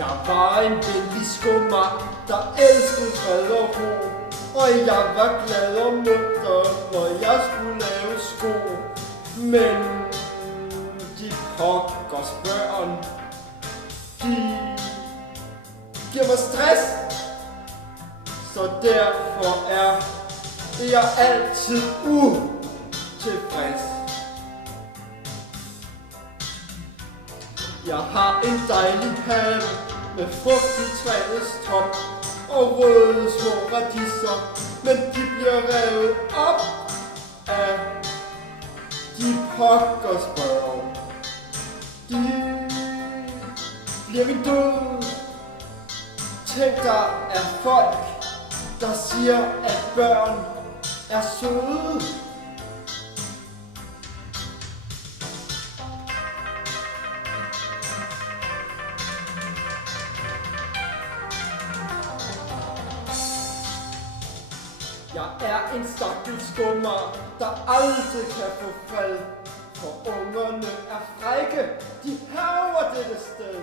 Jeg var en venlig skummer, der elskede fred og ro. Og jeg var glad og munter, når jeg skulle lave sko. Men de pokkers børn, de giver mig stress. Så derfor er jeg altid utilfreds. Jeg har en dejlig have med frugt i træets top og røde små radiser, men de bliver revet op af de pokkers børn. De bliver min død. Tænk, der er folk, der siger, at børn er søde. Jeg er en stakkels skummer, der aldrig kan få fred. For ungerne er frække, de hærger dette sted.